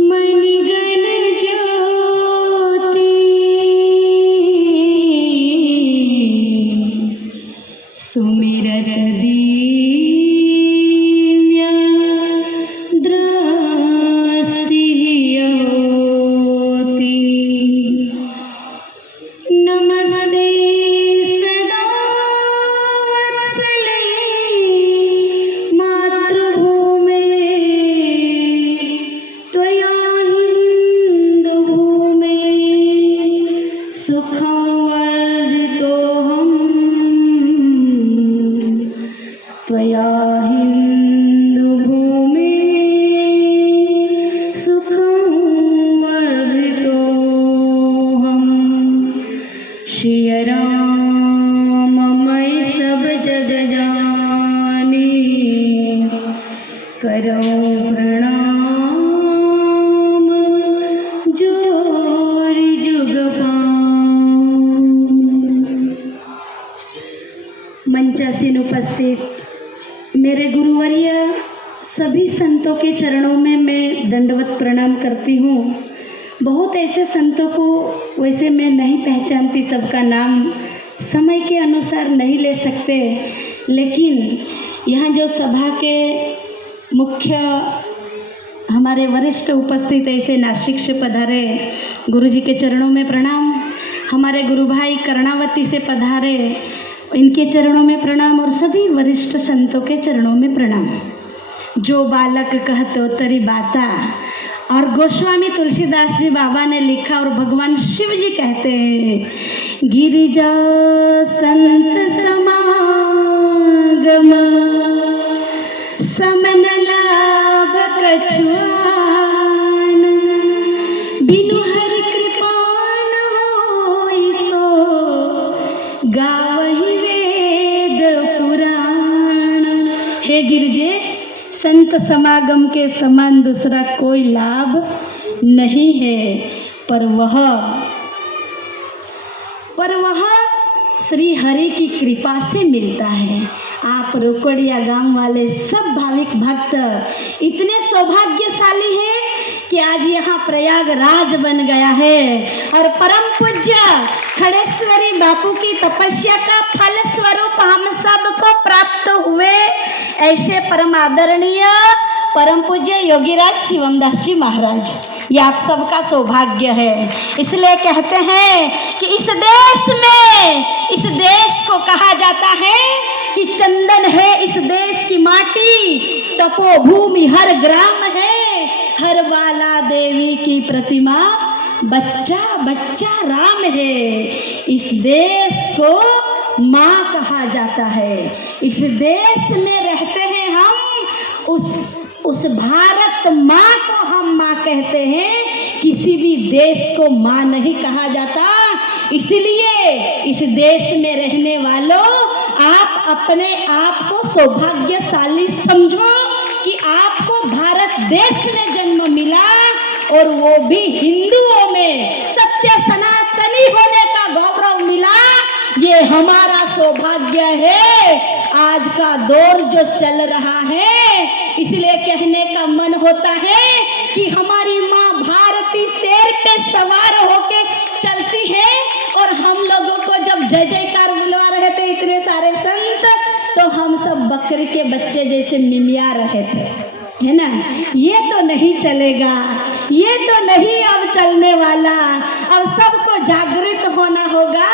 मणिगण ज्योति सुमिरत दिव्य दृष्टि होती। नमस्ते सदा वत्सले मातृभूमे त्वया हिन्दुभूमे सुखं वर्धितोऽहं त्वया हिन्दुभूमे सुखं वर्धितोऽहं। श्री राम मैं सब जग जानी करो प्रणाम जोरि जुग पाऊं। मंचासीन उपस्थित मेरे गुरुवर्य सभी संतों के चरणों में मैं दंडवत प्रणाम करती हूँ। बहुत ऐसे संतों को वैसे मैं नहीं पहचानती, सबका नाम समय के अनुसार नहीं ले सकते, लेकिन यहाँ जो सभा के मुख्य हमारे वरिष्ठ उपस्थित ऐसे नासिक से पधारे गुरुजी के चरणों में प्रणाम। हमारे गुरु भाई कर्णावती से पधारे, इनके चरणों में प्रणाम, और सभी वरिष्ठ संतों के चरणों में प्रणाम। जो बालक कहतो तरी बाता, और गोस्वामी तुलसीदास जी बाबा ने लिखा और भगवान शिव जी कहते हैं, गिरिजा संत समागम समन लाभ कछुआन, बिनु हरि कृपा न होई सो गावहि वेद पुराण। हे गिरजे, संत समागम के समान दूसरा कोई लाभ नहीं है, पर वह श्री हरि की कृपा से मिलता है। आप रोकड़िया गांव वाले सब भाविक भक्त इतने सौभाग्यशाली हैं कि आज यहाँ प्रयागराज बन गया है, और परम पूज्य खड़ेश्वरी बापू की तपस्या का फल स्वरूप हम सबको प्राप्त हुए ऐसे परम आदरणीय परम पूज्य योगीराज शिवमदास जी महाराज, ये आप सबका सौभाग्य है। इसलिए कहते हैं कि इस देश को कहा जाता है कि चंदन है इस देश की माटी, तपोभूमि हर ग्राम है, हर बाला देवी की प्रतिमा, बच्चा बच्चा राम है। इस देश को माँ कहा जाता है। इस देश में रहते हैं हम, उस भारत माँ को हम माँ कहते हैं, किसी भी देश को माँ नहीं कहा जाता। इसलिए इस देश में रहने वालों, आप अपने आप को सौभाग्यशाली समझो कि आपको भारत देश में जन्म मिला, और वो भी हिंदुओं में सत्य सनातनी होने का गौरव मिला। ये हमारा सौभाग्य है। आज का दौर जो चल रहा है, इसलिए कहने का मन होता है कि हमारी माँ भारती शेर पे सवार होके चलती है, और हम लोगों को जब जय जयकार बुलवा रहे थे इतने सारे संत, तो हम सब बकरी के बच्चे जैसे मिमिया रहे थे, है ना। ये तो नहीं चलेगा, ये तो नहीं अब चलने वाला। अब सबको जागृत होना होगा,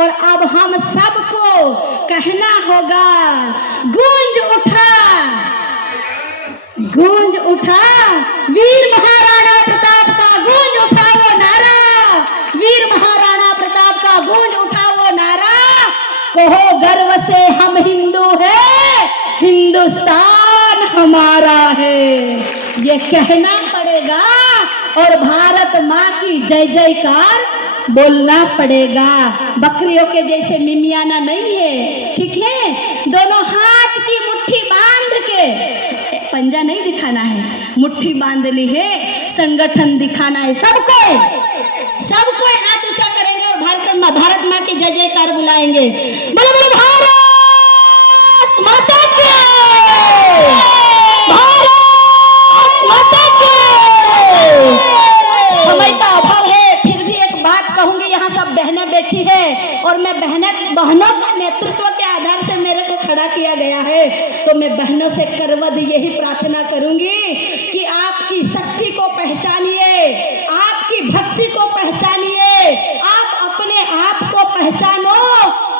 और अब हम सबको कहना होगा, गूंज उठा वीर महाराणा प्रताप का, गूंज उठा वो नारा, वीर महाराणा प्रताप का गूंज उठा वो नारा। कहो गर्व से हम हिंदू हैं, हिंदुस्तान हमारा है, ये कहना पड़ेगा, और भारत माँ की जय जयकार बोलना पड़ेगा। बकरियों के जैसे मिमियाना नहीं है, ठीक है। दोनों हाथ की मुट्ठी बांध के, पंजा नहीं दिखाना है, मुट्ठी बांध ली है, संगठन दिखाना है। सबको हाथ ऊंचा करेंगे और भारत माँ की जय जयकार बुलाएंगे। बोलो बोलो भारत माता की, भारत माता की। समय का अभाव है, फिर भी एक बात कहूंगी। यहाँ सब बहनें बैठी है और मैं बहनों का नेतृत्व के आधार से मेरे को खड़ा किया गया है, तो मैं बहनों से करवद यही प्रार्थना करूंगी कि आपकी शक्ति को पहचानिए, आपकी भक्ति को पहचानिए, आप अपने आप को पहचानो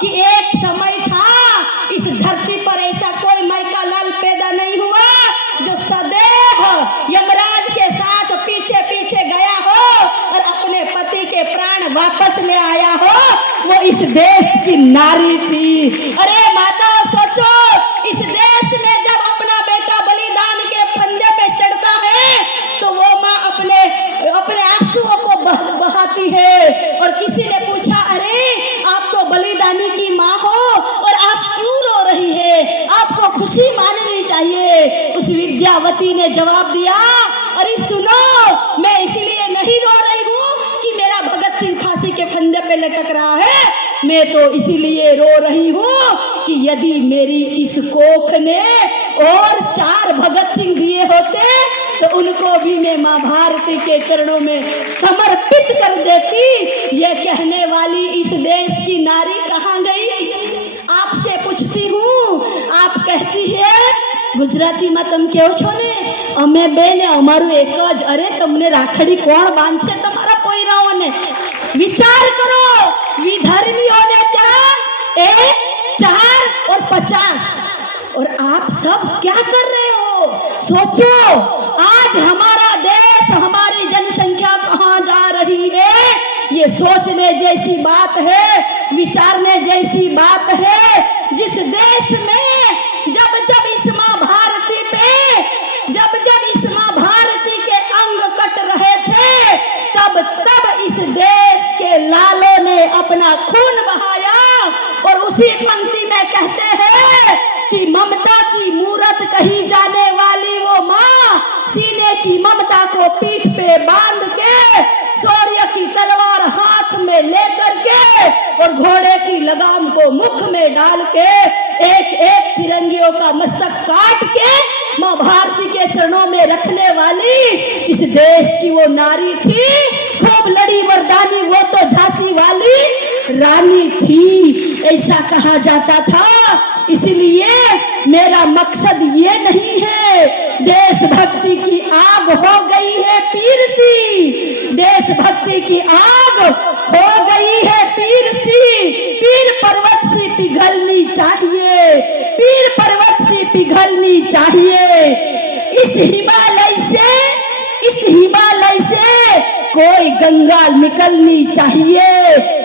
कि एक समय था इस धरती पर ऐसा कोई माइका लाल पैदा नहीं हुआ जो सदैव यमराज के साथ पीछे पीछे गया हो और अपने पति के प्राण वापस ले आया हो। वो इस देश की नारी थी। अरे माता सोचो, इस देश में जब अपना बेटा बलिदान के फंदे पे चढ़ता है तो वो माँ अपने आंसुओं को बहाती है। और किसी ने पूछा, अरे आप तो बलिदानी की माँ हो और आप क्यों रो रही है, आपको खुशी माननी चाहिए। उस विद्यावती ने जवाब दिया, अरे सुनो, मैं इसलिए नहीं रो रही हूँ कि मेरा भगत सिंह फांसी के फंदे पे लटक रहा है, मैं तो इसीलिए रो रही हूँ कि यदि मेरी इस कोख ने और 4 भगत सिंह दिए होते तो उनको भी मैं माँ भारती के चरणों में समर्पित कर देती। ये कहने वाली इस देश की नारी कहाँ गई? आपसे पूछती हूँ, आप कहती है गुजराती में तम केव छो ने, अमे बेने अमारू एक ज। अरे तमने राखड़ी कोण बांधશે તમારા પોયરાઓને? विचार करो, विधर्मियों ने क्या 1, 4 और 50, और आप सब क्या कर रहे हो? सोचो, आज हमारा देश, हमारी जनसंख्या कहाँ जा रही है? ये सोचने जैसी बात है, विचारने जैसी बात है। जिस देश में जब जब इस माँ भारती पे, जब जब इस माँ भारती के अंग कट रहे थे, तब तब इस देश के लालों ने अपना खून बहाया। और उसी पंक्ति में कहते हैं कि ममता की मूरत कही जाने वाली वो माँ सीने की ममता को पीठ पे बांध के, शौर्य की तलवार हाथ में लेकर के और घोड़े की लगाम को मुख में डाल के एक एक फिरंगियों का मस्तक काट के माँ भारती के चरणों में रखने वाली इस देश की वो नारी थी। खूब लड़ी मर्दानी वो तो झांसी वाली रानी थी, ऐसा कहा जाता था। इसलिए मेरा मकसद ये नहीं है, देशभक्ति की आग हो गई है पीर सी, देशभक्ति की आग हो गई है पीर सी, पीर पर्वत सी पिघलनी चाहिए, पीर पर्वत सी पिघलनी चाहिए। इस हिमालय से कोई गंगा निकलनी चाहिए।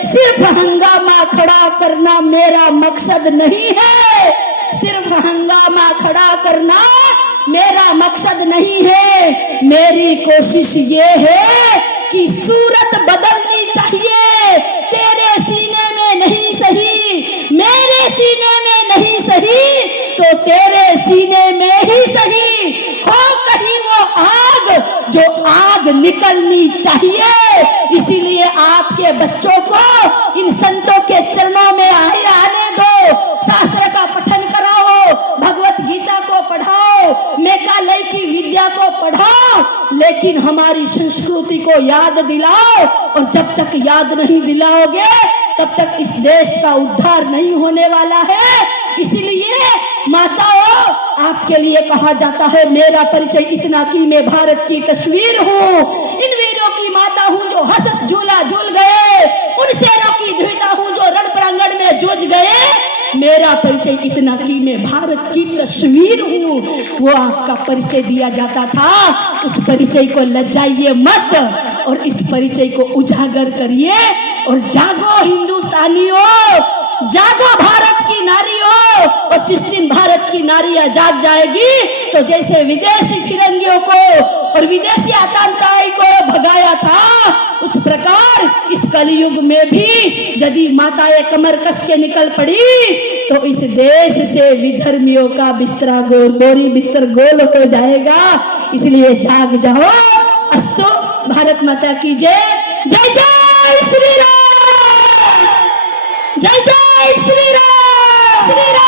सिर्फ हंगामा खड़ा करना मेरा मकसद नहीं है, सिर्फ हंगामा खड़ा करना मेरा मकसद नहीं है। मेरी कोशिश ये है कि सूरत बदलनी चाहिए। तेरे सीने में नहीं सही, मेरे सीने में नहीं सही, तो तेरे सीने में ही सही हो कहीं वो आग जो आग निकलनी चाहिए। इसीलिए आपके बच्चों को इन संतों के चरणों में आने दो, शास्त्र का पठन कराओ, भगवत गीता को पढ़ाओ, मेकालय की विद्या को पढ़ाओ, लेकिन हमारी संस्कृति को याद दिलाओ। और जब तक याद नहीं दिलाओगे तब तक इस देश का उद्धार नहीं होने वाला है। इसलिए माताओं, आपके लिए कहा जाता है, मेरा परिचय इतना कि मैं भारत की तस्वीर हूँ, इन वीरों की माता हूँ जो हंस झूला झूल गए, उन शेरों की धुइता हूँ जो रण प्रांगण में जूझ गए। मेरा परिचय इतना कि मैं भारत की तस्वीर हूँ, वो आपका परिचय दिया जाता था। उस परिचय को लज्जाइए मत और इस परिचय को उजागर करिए। और जागो हिंदुस्तानियों, जागो भारत की नारियों। और जिस दिन भारत की नारियां जाग जाएगी तो जैसे विदेशी फिरंगियों को और विदेशी आतंकवादी को भगाया था, उस प्रकार इस कलयुग में भी यदि माताएं कमर कस के निकल पड़ी तो इस देश से विधर्मियों का बिस्तरा बोरी बिस्तर गोल हो जाएगा। इसलिए जाग जाओ। अस्तु। भारत माता की जय। जय जय श्री राम, जय जय श्री राम।